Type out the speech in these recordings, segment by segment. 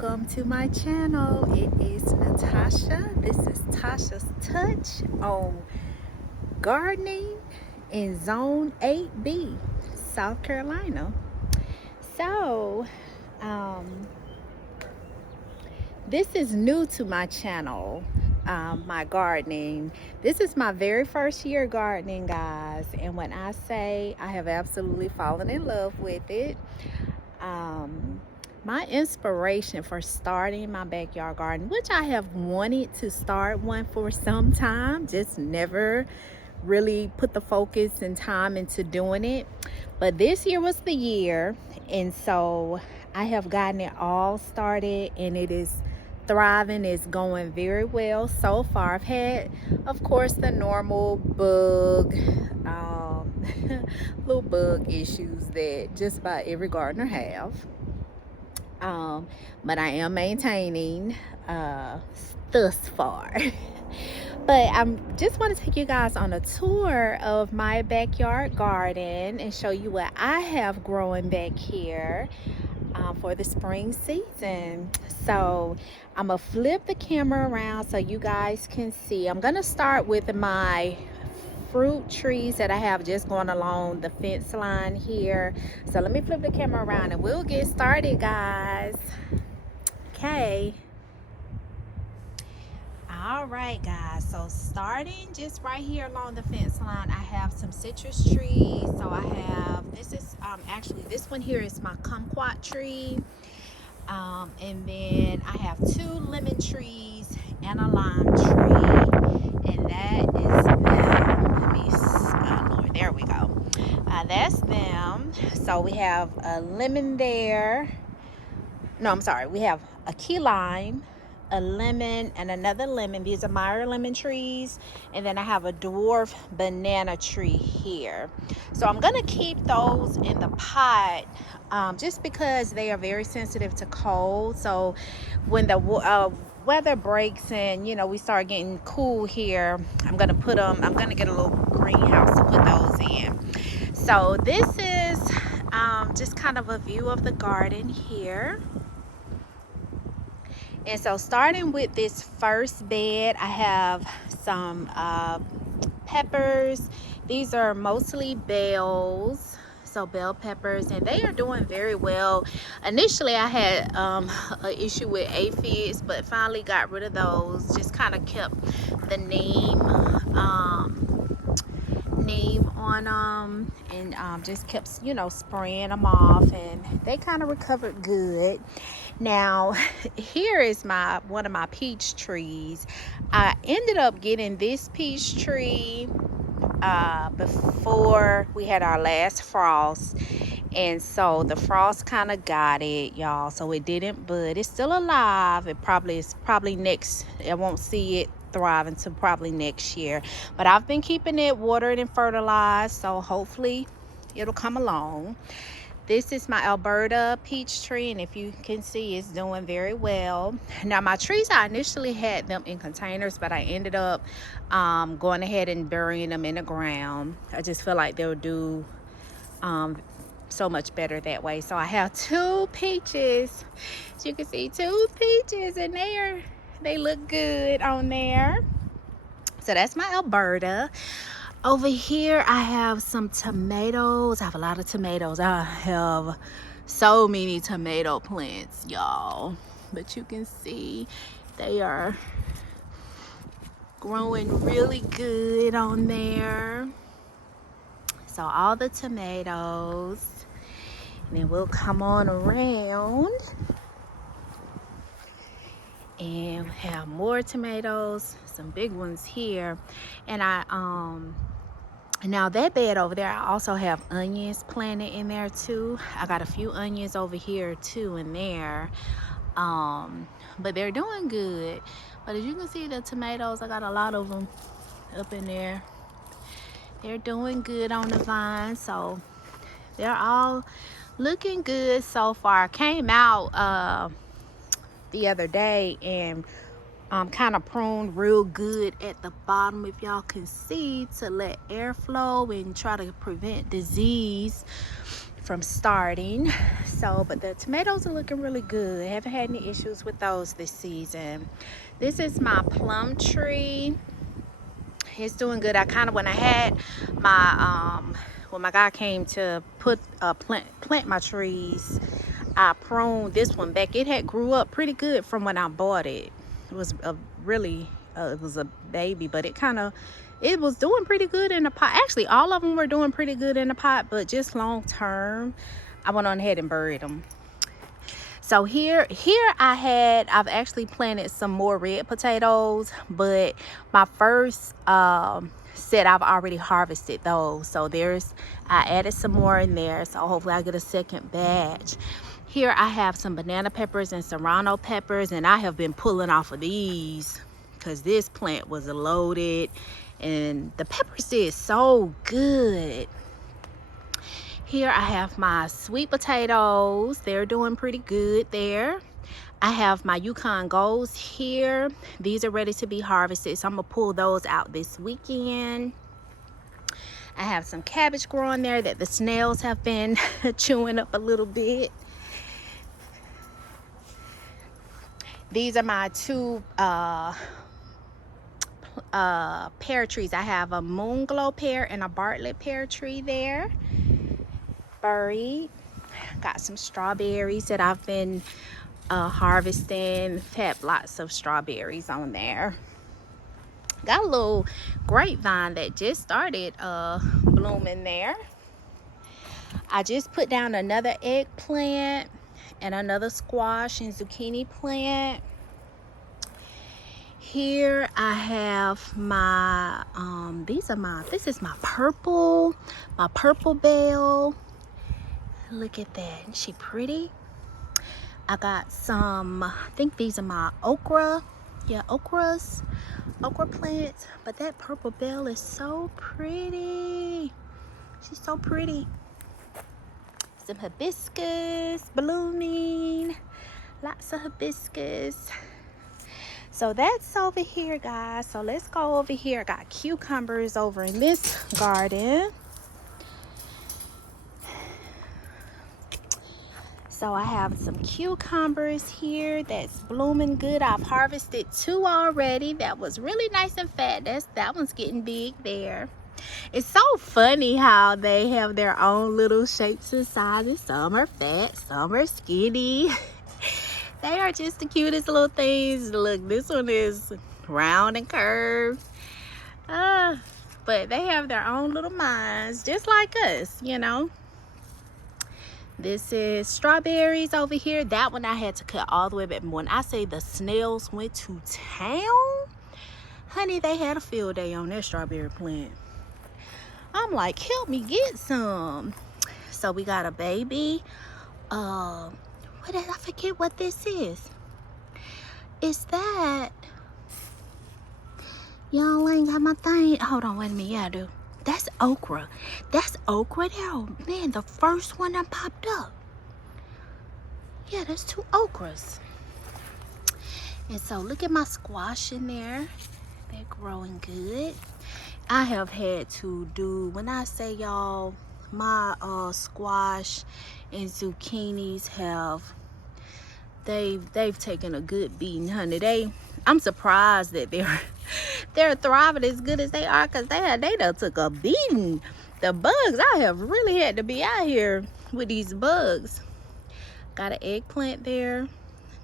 welcome to my channel. It is Natasha. This is Tasha's Touch on gardening in Zone 8B, South Carolina. So, this is new to my channel, my gardening. This is my very first year gardening, guys. And when I say I have absolutely fallen in love with it, my inspiration for starting my backyard garden, which I have wanted to start one for some time, just never really put the focus and time into doing it. But this year was the year, and so I have gotten it all started, and it is thriving. It's going very well so far. I've had, of course, the normal bug little bug issues that just about every gardener have, but I am maintaining thus far. But I'm just want to take you guys on a tour of my backyard garden and show you what I have growing back here for the spring season. So I'm gonna flip the camera around so you guys can see. I'm gonna start with my fruit trees that I have just going along the fence line here. So let me flip the camera around and we'll get started, guys. Okay. All right, guys, so starting just right here along the fence line, I have some citrus trees. So I have, this is actually, this one here is my kumquat tree, and then I have 2 lemon trees and a lime tree, and that is them. Let me Lord, there we go. That's them. So we have a lemon there. No, I'm sorry, we have a key lime, a lemon, and another lemon. These are Meyer lemon trees, and then I have a dwarf banana tree here. So I'm gonna keep those in the pot, just because they are very sensitive to cold. So when the weather breaks and we start getting cool here, I'm gonna get a little greenhouse to put those in. So this is just kind of a view of the garden here. And so starting with this first bed, I have some peppers. These are mostly bells, so bell peppers, and they are doing very well. Initially I had an issue with aphids, but finally got rid of those. Just kind of kept the neem on them, and just kept spraying them off, and they kind of recovered good. Now here is one of my peach trees. I ended up getting this peach tree before we had our last frost, and so the frost kind of got it, y'all, so it didn't bud. It's still alive. It's probably next, I won't see it thrive until probably next year, but I've been keeping it watered and fertilized, so hopefully it'll come along. This is my Alberta peach tree, and if you can see, it's doing very well. Now my trees, I initially had them in containers, but I ended up going ahead and burying them in the ground. I just feel like they'll do so much better that way. So I have 2 peaches. As you can see, 2 peaches in there. They look good on there. So that's my Alberta. Over here I have some tomatoes. I have a lot of tomatoes. I have so many tomato plants, y'all, but you can see they are growing really good on there. So all the tomatoes, and then we'll come on around and have more tomatoes, some big ones here. And now that bed over there, I also have onions planted in there too. I got a few onions over here too in there, but they're doing good. But as you can see, the tomatoes, I got a lot of them up in there. They're doing good on the vine, so they're all looking good so far. Came out the other day and kind of pruned real good at the bottom, if y'all can see, to let air flow and try to prevent disease from starting. So, but the tomatoes are looking really good. Haven't had any issues with those this season. This is my plum tree. It's doing good. I kind of, when I had my when my guy came to plant my trees, I pruned this one back. It had grew up pretty good from when I bought it. It was a really it was a baby, but it was doing pretty good in the pot. Actually, all of them were doing pretty good in the pot, but just long term, I went on ahead and buried them. So here I've actually planted some more red potatoes, but my first set, I've already harvested those. So I added some more in there, so hopefully I get a second batch. Here I have some banana peppers and serrano peppers, and I have been pulling off of these because this plant was loaded and the peppers did so good. Here I have my sweet potatoes. They're doing pretty good there. I have my Yukon Golds here. These are ready to be harvested, so I'm gonna pull those out this weekend. I have some cabbage growing there that the snails have been chewing up a little bit. These are my two pear trees. I have a Moonglow pear and a Bartlett pear tree there buried. Got some strawberries that I've been harvesting. Had lots of strawberries on there. Got a little grapevine that just started blooming there. I just put down another eggplant and another squash and zucchini plant. Here I have my this is my purple bell. Look at that, isn't she pretty? I got some, I think these are my okra. Yeah, okra plants. But that purple bell is so pretty. She's so pretty. Some hibiscus blooming. Lots of hibiscus. So that's over here, guys. So let's go over here. I got cucumbers over in this garden. So I have some cucumbers here that's blooming good. I've harvested 2 already. That was really nice and fat. That one's getting big there. It's so funny how they have their own little shapes and sizes. Some are fat, some are skinny. They are just the cutest little things. Look, this one is round and curved. But they have their own little minds, just like us, you know. This is strawberries over here. That one I had to cut all the way back. When I say the snails went to town, honey, they had a field day on their strawberry plant. I'm like, help me get some. So we got a baby. I forget what this is. Is that... Y'all ain't got my thing. Hold on, wait a minute. Yeah, I do. That's okra. That's okra there. Oh, man, the first one that popped up. Yeah, there's 2 okras. And so look at my squash in there. They're growing good. I have had to do, when I say y'all, my squash and zucchinis they've taken a good beating, honey. I'm surprised that they're thriving as good as they are, because they done took a beating. The bugs, I have really had to be out here with these bugs. Got an eggplant there.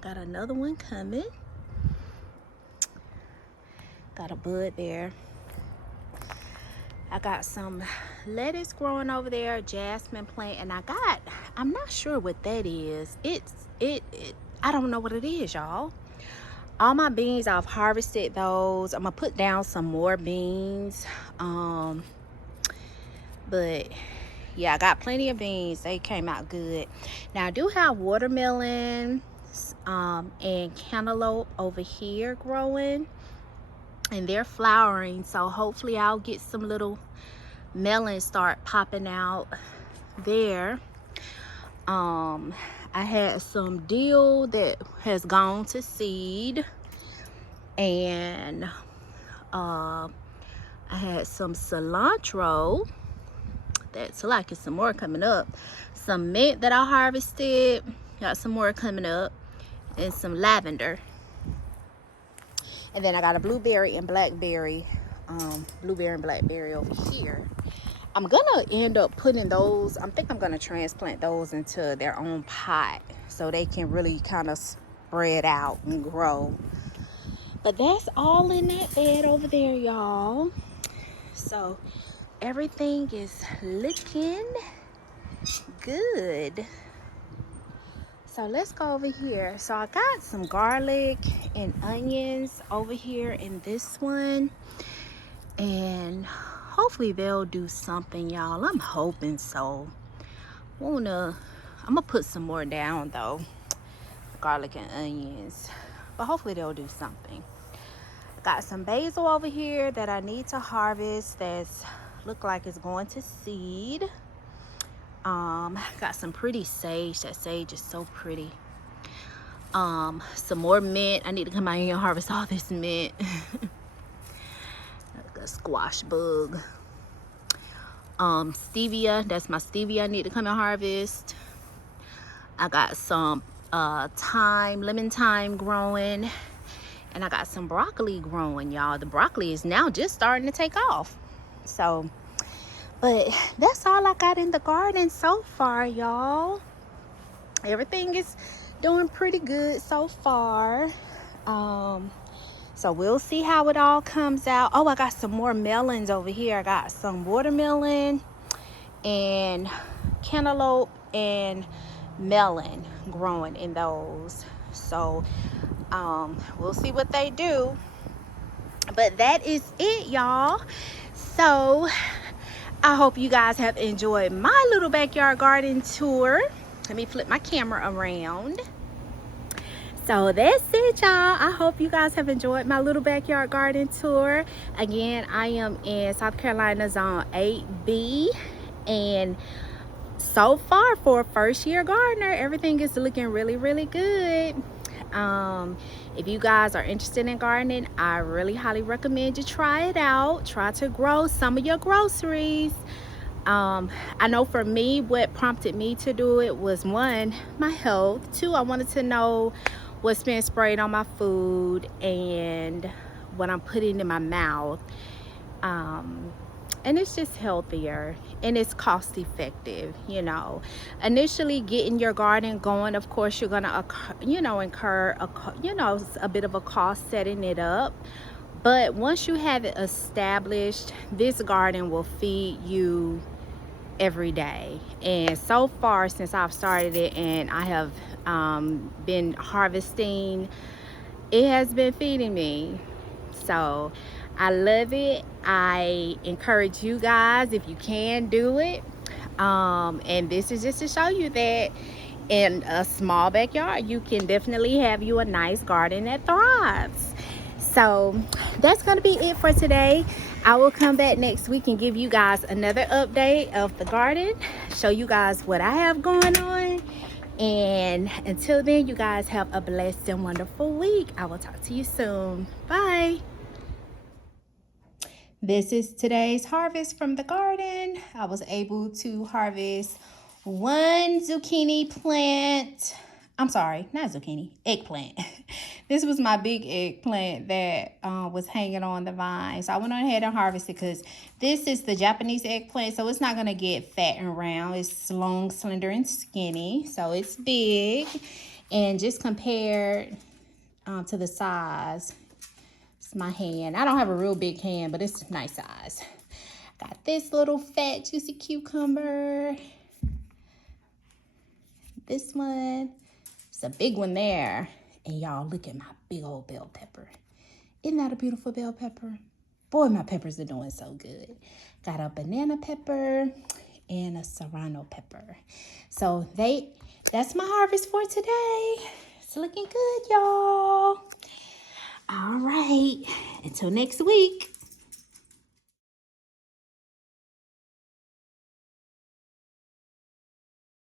Got another one coming. Got a bud there. I got some lettuce growing over there, jasmine plant, and I'm not sure what that is. I don't know what it is, y'all. All my beans, I've harvested those. I'm gonna put down some more beans. But yeah, I got plenty of beans. They came out good. Now I do have watermelon and cantaloupe over here growing, and they're flowering, so hopefully I'll get some little melons start popping out there. I had some dill that has gone to seed, and I had some cilantro that to like. It's some more coming up. Some mint that I harvested. Got some more coming up. And some lavender. And then I got a blueberry and blackberry. Blueberry and blackberry over here. I'm gonna end up putting those, I think I'm gonna transplant those into their own pot so they can really kind of spread out and grow. But that's all in that bed over there, y'all. So everything is looking good. So let's go over here. So I got some garlic and onions over here in this one. And hopefully they'll do something, y'all. I'm hoping so. I'm gonna put some more down though. Garlic and onions. But hopefully they'll do something. Got some basil over here that I need to harvest that's look like it's going to seed. Got some pretty sage. That sage is so pretty. Some more mint. I need to come out here and harvest all this mint. Like a squash bug. Stevia. That's my stevia I need to come and harvest. I got some thyme, lemon thyme growing. And I got some broccoli growing, y'all. The broccoli is now just starting to take off. So, but that's all I got in the garden so far, y'all. Everything is doing pretty good so far. So we'll see how it all comes out. Oh, I got some more melons over here. I got some watermelon and cantaloupe and melon growing in those. So we'll see what they do. But that is it, y'all. So I hope you guys have enjoyed my little backyard garden tour. Let me flip my camera around. So that's it, y'all. I hope you guys have enjoyed my little backyard garden tour. Again, I am in South Carolina Zone 8B. And so far for a first year gardener, everything is looking really, really good. If you guys are interested in gardening, I really highly recommend you try it out. Try to grow some of your groceries. I know for me, what prompted me to do it was, one, my health. Two, I wanted to know what's being sprayed on my food and what I'm putting in my mouth. And it's just healthier and it's cost effective, you know. Initially getting your garden going, of course, you're gonna incur a bit of a cost setting it up. But once you have it established, this garden will feed you every day. And so far since I've started it and I have been harvesting, it has been feeding me. So I love it. I encourage you guys, if you can, do it. And this is just to show you that in a small backyard, you can definitely have you a nice garden that thrives. So that's going to be it for today. I will come back next week and give you guys another update of the garden, show you guys what I have going on. And until then, you guys have a blessed and wonderful week. I will talk to you soon. Bye. This is today's harvest from the garden. I was able to harvest one zucchini plant. I'm sorry, not zucchini, eggplant. This was my big eggplant that was hanging on the vine. So I went on ahead and harvested because this is the Japanese eggplant. So it's not going to get fat and round. It's long, slender, and skinny. So it's big. And just compared to the size, it's my hand. I don't have a real big hand, but it's a nice size. Got this little fat, juicy cucumber. This one. It's a big one there. And y'all, look at my big old bell pepper. Isn't that a beautiful bell pepper? Boy, my peppers are doing so good. Got a banana pepper and a serrano pepper. So that's my harvest for today. It's looking good, y'all. All right. Until next week.